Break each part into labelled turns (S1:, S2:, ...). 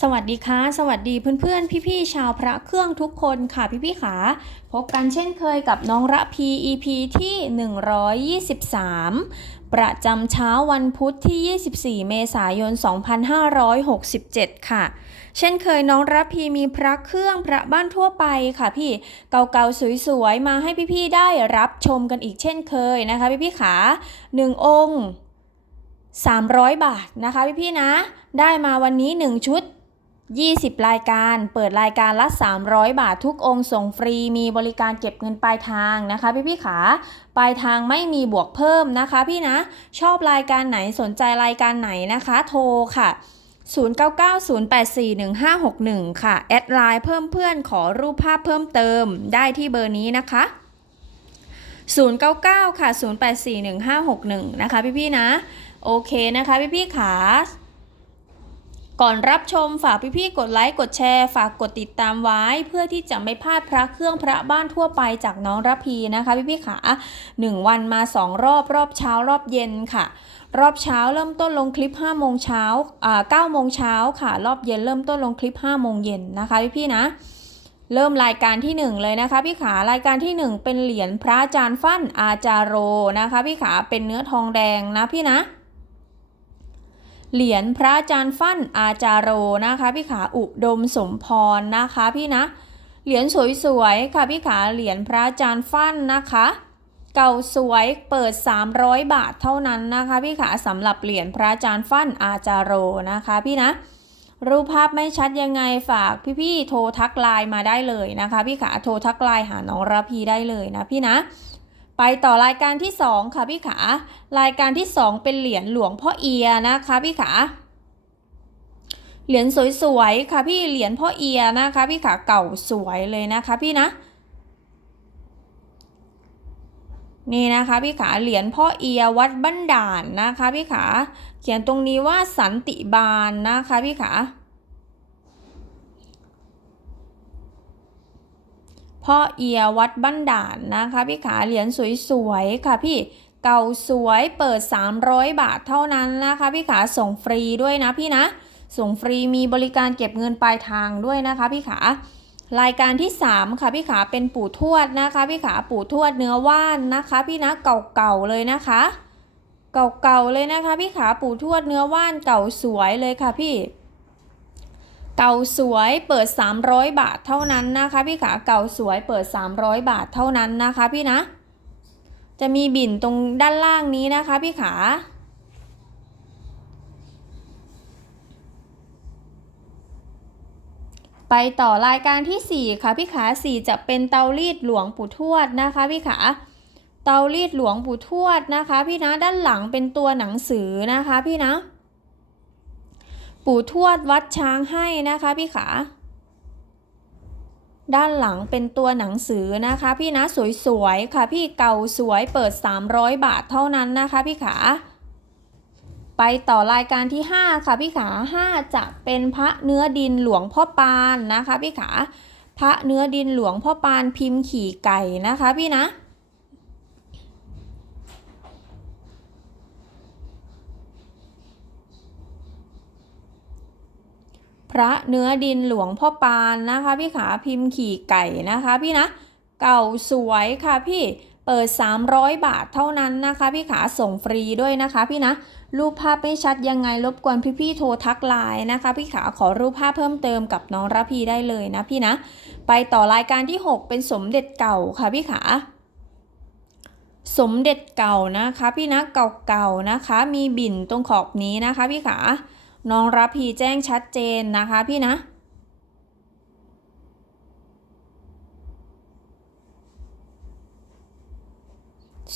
S1: สวัสดีค่ะ สวัสดีเพื่อนๆ พี่ๆ ชาวพระเครื่องทุกคนค่ะพี่ๆขา พบกันเช่นเคยกับน้องระพี EP ที่ 123 ประจำเช้าวันพุธที่ 24 เมษายน 2567 ค่ะ เช่นเคยน้องระพีมีพระเครื่องพระบ้านทั่วไปค่ะพี่เก่าๆ สวยๆ มาให้พี่ๆ ได้รับชมกันอีกเช่นเคยนะคะพี่ๆขา1องค์ 300 บาทนะคะพี่ๆ นะ ได้มาวันนี้ 1 ชุด 20 รายการเปิดรายการละ 300 บาททุกองค์ส่งฟรี มีบริการเก็บเงินปลายทางนะคะ พี่พี่ขาปลายทางไม่มีบวกเพิ่มนะคะ พี่นะ ชอบรายการไหนสนใจรายการไหนนะคะ โทรค่ะ 0990841561 ค่ะ แอดไลน์เพิ่มเพื่อนขอรูปภาพเพิ่มเติมได้ที่เบอร์นี้นะคะ 099 ค่ะ 084151 นะคะพี่พี่นะ โอเคนะคะพี่พี่ขา ก่อนรับชมฝากพี่ๆกดไลค์กดแชร์ ฝากกดติดตามไว้ เพื่อที่จะไม่พลาดพระเครื่องพระบ้านทั่วไปจากน้องระพีนะคะ พี่ๆขาหนึ่งวันมาสองรอบรอบเช้ารอบเย็นค่ะ รอบเช้าเริ่มต้นลงคลิป5โมงเช้าอ่า9โมงเช้าค่ะ รอบเย็นเริ่มต้นลงคลิป5โมงเย็นนะคะพี่ๆนะเริ่มรายการที่ 1 เลยนะคะพี่ขารายการที่ 1 เป็นเหรียญพระอาจารย์ฟั่นอาจารโรนะคะพี่ขาเป็นเนื้อทองแดงนะพี่นะ เหรียญพระอาจารย์ฟั่นอาจารโรนะคะพี่ขาอุดมสมพรนะคะพี่นะ เหรียญสวยๆค่ะพี่ขาเหรียญพระอาจารย์ฟั่นนะคะ เก่าสวยเปิด 300 บาทเท่านั้นนะคะพี่ขาสำหรับเหรียญพระอาจารย์ฟั่นอาจารโรนะคะพี่นะรูปภาพไม่ชัดยังไงฝากพี่ๆโทรทักไลน์มาได้เลยนะคะ พี่ขาโทรทักไลน์หาน้องระพีได้เลยนะพี่นะ ไปต่อรายการที่ 2 ค่ะพี่ขารายการที่ 2 เป็นเหรียญหลวงพ่อเอียนะคะพี่ขาเหรียญสวยๆค่ะพี่เหรียญพ่อเอียนะคะพี่ขาเก่าสวยเลยนะคะพี่นะ นี่นะคะพี่ขาเหรียญพ่อเอียวัดบ้านด่านนะคะพี่ขาเขียนตรงนี้ว่าสันติบาลนนะคะพี่ขา พ่อเอียวัดบ้านด่านนะคะพี่ขาเหรียญสวยๆค่ะพี่เก่าสวยเปิด 300 บาทเท่านั้นนะคะพี่ขาส่งฟรีด้วยนะพี่นะ ส่งฟรีมีบริการเก็บเงินปลายทางด้วยนะคะพี่ขารายการที่ 3 ค่ะพี่ขาเป็นปู่ทวดนะคะพี่ขาปู่ทวดเนื้อว่านนะคะพี่นะเก่าๆเลยนะคะ เก่าๆเลยนะคะพี่ขาปู่ทวดเนื้อว่านเก่าสวยเลยค่ะพี่ เก่าสวยเปิด 300 บาทเท่านั้นนะคะ พี่ขาเก่าสวยเปิด 300 บาทเท่านั้นนะคะ พี่นะ จะมีบิ่นตรงด้านล่างนี้นะคะ พี่ขาไปต่อรายการที่ 4 ค่ะพี่ขา4จะเป็นเตารีดหลวงปู่ทวดนะคะพี่ขาเตารีดหลวงปู่ทวดนะคะ พี่นะด้านหลังเป็นตัวหนังสือนะคะ พี่นะ ปู่ทวดวัดช้างให้นะคะพี่ขา ด้านหลังเป็นตัวหนังสือนะคะพี่นะสวยๆค่ะพี่เก่าสวยเปิด 300 บาทเท่านั้นนะคะพี่ขา ไปต่อรายการที่ 5 ค่ะพี่ขา 5 จะเป็นพระเนื้อดินหลวงพ่อปานนะคะพี่ขา พระเนื้อดินหลวงพ่อปานพิมพ์ขี่ไก่นะคะพี่นะ ระเนื้อดินหลวงพ่อปานนะคะ พี่ขาพิมพ์ขี่ไก่นะคะ พี่นะ เก่าสวยค่ะพี่เปิด 300 บาทเท่านั้นนะคะ พี่ขาส่งฟรีด้วยนะคะ พี่นะ รูปภาพไม่ชัดยังไงรบกวนพี่ๆโทรทักไลน์นะคะ พี่ขาขอรูปภาพเพิ่มเติมกับน้องระพีได้เลยนะพี่นะ ไปต่อรายการที่ 6 เป็นสมเด็จเก่าค่ะพี่ขาสมเด็จเก่านะคะ พี่นะเก่าๆนะคะ มีบิ่นตรงขอบนี้นะคะ พี่ขา น้องรับพีแจ้งชัดเจนนะคะพี่นะ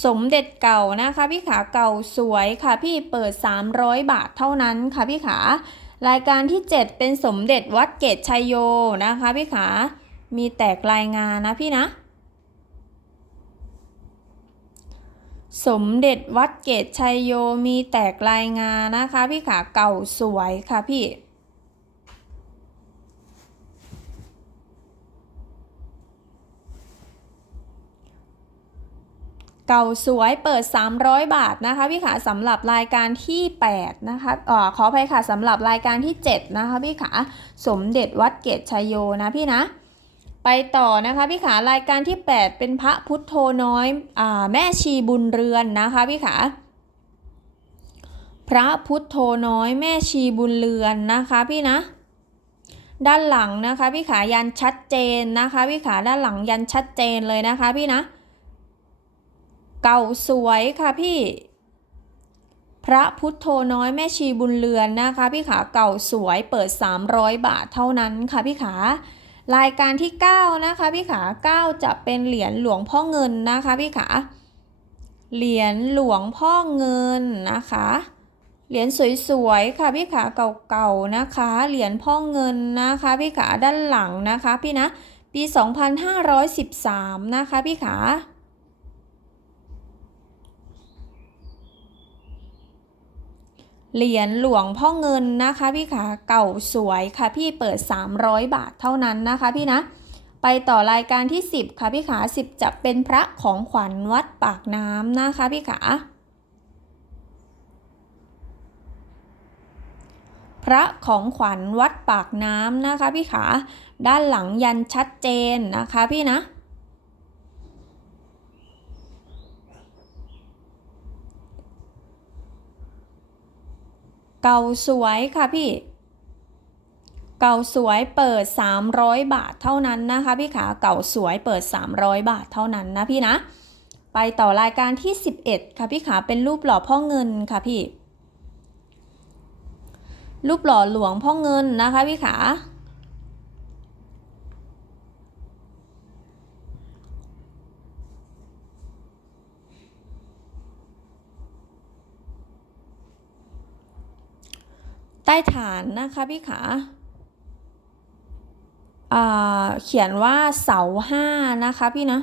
S1: สมเด็จเก่านะคะพี่ขาเก่าสวยค่ะพี่เปิด 300 บาทเท่านั้นค่ะพี่ขารายการที่ 7 เป็นสมเด็จวัดเกตชัยโยนะคะพี่ขามีแตกรายงานนะพี่นะ สมเด็จวัดเกตชัยโยมีแตกรายงานนะคะพี่ขาเก่าสวยค่ะพี่ เก่าสวยเปิด 300 บาทนะคะพี่ขาสำหรับรายการที่ 8 นะคะอ่อขออภัยค่ะสำหรับรายการที่ 7 นะคะพี่ขาสมเด็จวัดเกตชัยโยนะพี่นะ ไปต่อนะคะพี่ขารายการที่ 8 เป็นพระพุทโธน้อยอแม่ชีบุญเรือนนะคะพี่ขาพระพุทโธน้อยแม่ชีบุญเรือนนะคะพี่นะ ด้านหลังนะคะพี่ขายันชัดเจนนะคะพี่ขาด้านหลังยันชัดเจนเลยนะคะพี่นะ เก่าสวยค่ะพี่ พระพุทโธน้อยแม่ชีบุญเรือนนะคะพี่ขาเก่าสวยเปิด 300 บาทเท่านั้นค่ะพี่ขา รายการที่ 9 นะคะพี่ขา9จะเป็นเหรียญหลวงพ่อเงินนะคะพี่ขาเหรียญหลวงพ่อเงินนะคะ เหรียญสวยๆค่ะพี่ขาเก่าๆนะคะ เหรียญพ่อเงินนะคะพี่ขาด้านหลังนะคะพี่นะปี 2513 นะคะพี่ขา เหรียญหลวงพ่อเงินนะคะพี่ขาเก่าสวยค่ะพี่เปิด 300 บาทเท่านั้นนะคะพี่นะ ไปต่อรายการที่ 10 ค่ะพี่ขา 10 จะเป็นพระของขวัญวัดปากน้ำนะคะพี่ขาพระของขวัญวัดปากน้ำนะคะพี่ขา ด้านหลังยันชัดเจนนะคะพี่นะ เก่าสวยค่ะพี่ เก่าสวยเปิด 300 บาทเท่านั้นนะคะพี่ขาเก่าสวยเปิด 300 บาทเท่านั้นนะพี่นะ ไปต่อรายการที่ 11 ค่ะพี่ขาเป็นรูปหล่อพ่อเงินค่ะพี่รูปหล่อหลวงพ่อเงินนะคะพี่ขา ต้ฐานนะคะพี่ขาอ่าเขียนว่าเสาห้านะคะพี่นะ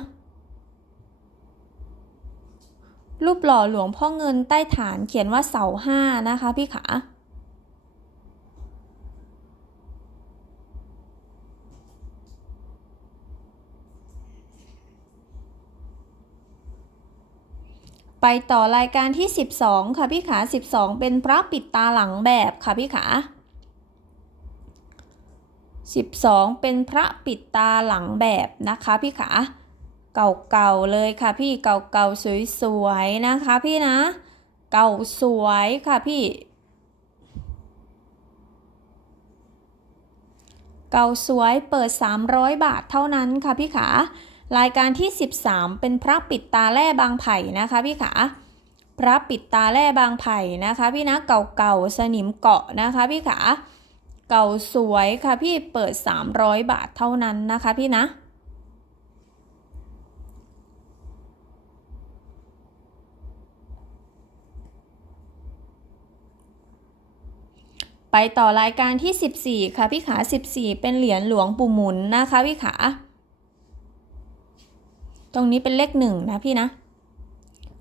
S1: รูปหล่อหลวงพ่อเงินใต้ฐานเขียนว่าเสาห้านะคะพี่ขา ไปต่อรายการที่ 12 ค่ะพี่ขา 12 เป็นพระปิดตาหลังแบบค่ะพี่ขา 12 เป็นพระปิดตาหลังแบบนะคะพี่ขา เก่าๆเลยค่ะพี่เก่าๆสวยๆนะคะพี่นะ เก่าสวยค่ะพี่ เก่าสวยเปิด 300 บาทเท่านั้นค่ะพี่ขา รายการที่ 13 เป็นพระปิดตาแร่บางไผ่นะคะพี่ขาพระปิดตาแร่บางไผ่นะคะ พี่นะเก่าๆสนิมเกาะนะคะพี่ขาเก่าสวยค่ะพี่เปิด 300 บาทเท่านั้นนะคะพี่นะไปต่อรายการที่ 14 ค่ะพี่ขา 14 เป็นเหรียญหลวงปู่หมุนนะคะพี่ขา รงนี้เป็นเลขหนึ่งนะพี่นะ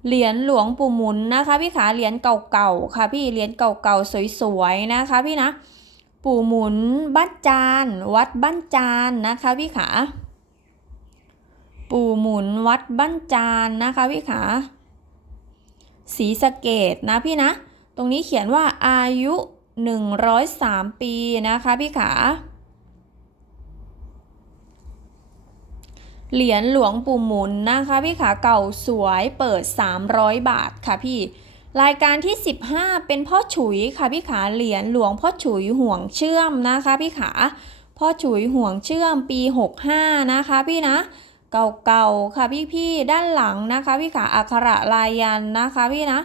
S1: เหรียญหลวงปู่หมุนนะคะ พี่ขาเหรียญเก่าๆค่ะ พี่เหรียญเก่าๆสวยๆนะคะ พี่นะ ปู่หมุนบ้านจานวัดบ้านจานนะคะพี่ขา ปู่หมุนวัดบ้านจานนะคะพี่ขาสีสะเกตนะพี่นะ ตรงนี้เขียนว่าอายุ 103 ปีนะคะพี่ขา เหรียญหลวงปู่หมุนนะคะพี่ขาเก่าสวยเปิด 300 บาทค่ะพี่ รายการที่ 15 เป็นพ่อฉุยค่ะพี่ขาเหรียญหลวงพ่อฉุยห่วงเชื่อมนะคะพี่ขาพ่อฉุยห่วงเชื่อมปี 65 นะคะพี่นะ เก่าๆค่ะพี่ๆด้านหลังนะคะพี่ขาอักขระลายยันนะคะพี่นะ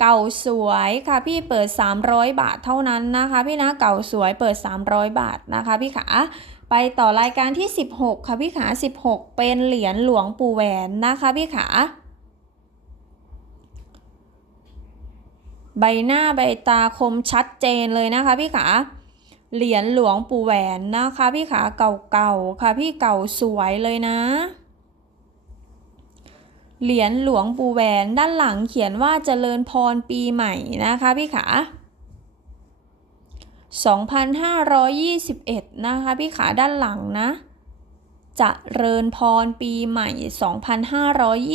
S1: เก่าสวยค่ะพี่เปิด 300 บาทเท่านั้นนะคะ พี่นะเก่าสวยเปิด 300 บาทนะคะ พี่ขาไปต่อรายการที่ 16 ค่ะพี่ขา 16 เป็นเหรียญหลวงปู่แหวนนะคะพี่ขาใบหน้าใบตาคมชัดเจนเลยนะคะพี่ขาเหรียญหลวงปู่แหวนนะคะ พี่ขาเก่าๆค่ะพี่เก่าสวยเลยนะ เหรียญหลวงปู่แหวนด้านหลังเขียนว่าเจริญพรปีใหม่นะคะพี่ขา2,521 นะคะพี่ขาด้านหลังนะจะเริญพรปีใหม่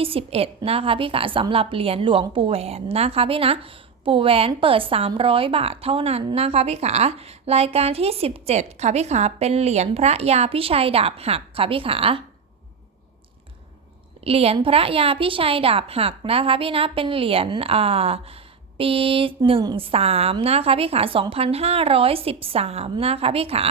S1: 2521 นะคะพี่ขาสำหรับเหรียญหลวงปู่แหวนนะคะพี่นะปู่แหวนเปิด 300 บาทเท่านั้นนะคะพี่ขารายการที่ 17 ค่ะพี่ขาเป็นเหรียญพระยาพิชัยดาบหักค่ะพี่ขา เหรียญพระยาพิชัยดาบหักนะคะพี่นะเป็นเหรียญอ่าปี 13 นะคะพี่ขา 2513 นะคะพี่ขา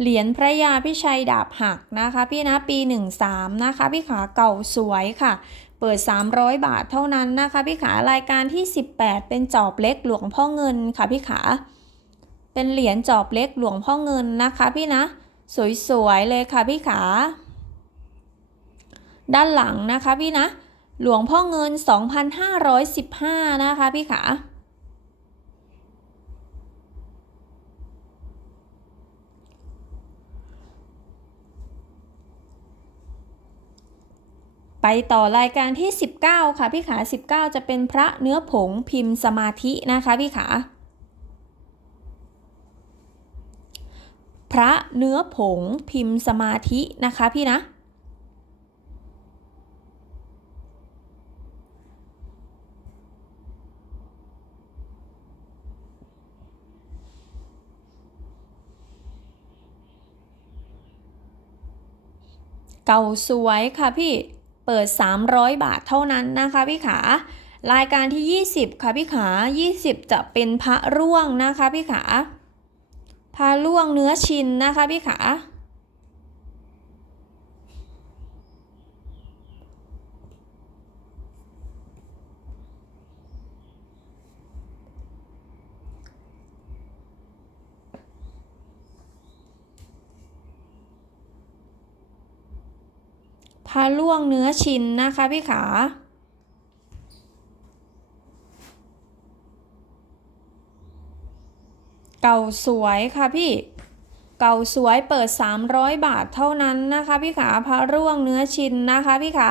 S1: เหรียญพระยาพิชัยดาบหักนะคะพี่นะปี 13 นะคะพี่ขาเก่าสวยค่ะ เปิด 300 บาทเท่านั้นนะคะพี่ขารายการที่ 18 เป็นจอบเล็กหลวงพ่อเงินค่ะพี่ขา เป็นเหรียญจอบเล็กหลวงพ่อเงินนะคะพี่นะ สวยๆเลยค่ะพี่ขา ด้านหลังนะคะพี่นะ หลวงพ่อเงิน 2,515 นะคะพี่ขาไปต่อรายการที่ 19 ค่ะพี่ขา 19 จะเป็นพระเนื้อผงพิมพ์สมาธินะคะพี่ขา พระเนื้อผงพิมพ์สมาธินะคะพี่นะ เก่าสวยค่ะพี่เปิด 300 บาทเท่านั้นนะคะพี่ขารายการที่ 20 ค่ะพี่ขา 20 จะเป็นพระร่วงนะคะพี่ขา พระร่วงเนื้อชินนะคะพี่ขาพาล่วงเนื้อชินนะคะพี่ขา เก่าสวยค่ะพี่ เก่าสวยเปิด 300 บาทเท่านั้นนะคะพี่ขาพระร่วงเนื้อชินนะคะพี่ขา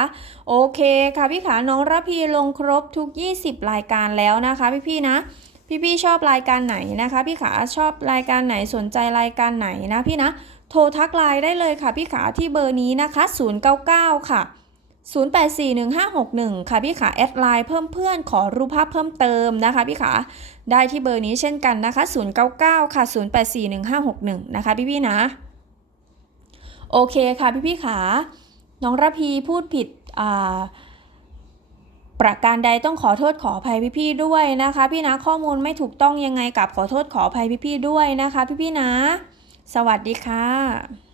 S1: โอเคค่ะพี่ขาน้องระพีลงครบทุก 20 รายการแล้วนะคะพี่พี่ๆนะพี่พี่ๆชอบรายการไหนนะคะ พี่ขาชอบรายการไหนสนใจรายการไหนนะพี่นะ โทรทักไลน์ได้เลยค่ะพี่ขาที่เบอร์นี้นะคะ 099 ค่ะ 084151ค่ะพี่ขาแอดไลน์เพิ่มเพื่อนขอรูปภาพเพิ่มเติมนะคะพี่ขาได้ที่เบอร์นี้เช่นกันนะคะ 099 ค่ะ 084151นะคะพี่พี่นะ โอเคค่ะพี่พี่ขาน้องระพีพูดผิดอ่าประการใดต้องขอโทษขออภัยพี่ๆด้วยนะคะ พี่นะข้อมูลไม่ถูกต้องยังไงกับขอโทษขออภัยพี่ๆด้วยนะคะ พี่ๆนะ สวัสดีค่ะ